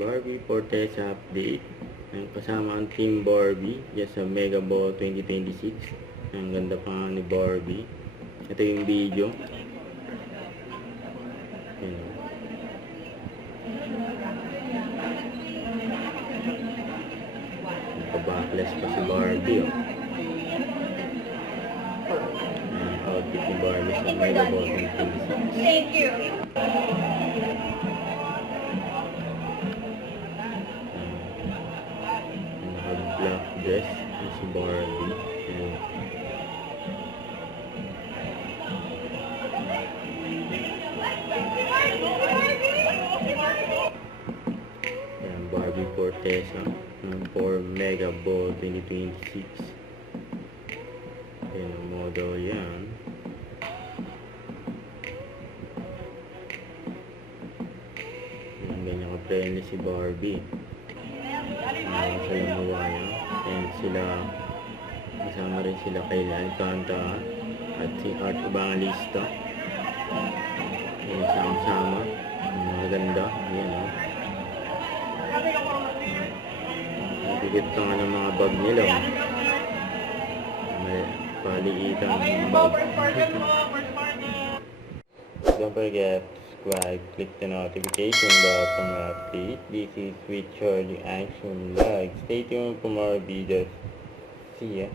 Barbie Fortesa update. Ang kasama ang Team Barbie dyan sa Mega Ball 2026. Ang ganda pa nga ni Barbie. Ito yung video. Ayan. Nagpa-backless pa si Barbie. Outfit ni Barbie sa Mega Ball 2026. Thank you. Naka-black dress si Barbie. Ayan. Ayan, Barbie Fortesa for Mega Ball 2026. Ayan ang model yan. Ayan, ganyan ka-friendly si Barbie. Sa lumuwa niya. And sila, kasama rin sila kay Alcanta at si Art Evangelista. Ayan, sama-sama. Maganda. Ayan o. Bigit ka nga ng mga bag nila. May paliitang bag. Don't forget to subscribe, click the notification bell for more updates. This is with Charlie Action Vlog. Stay tuned for more videos. See ya.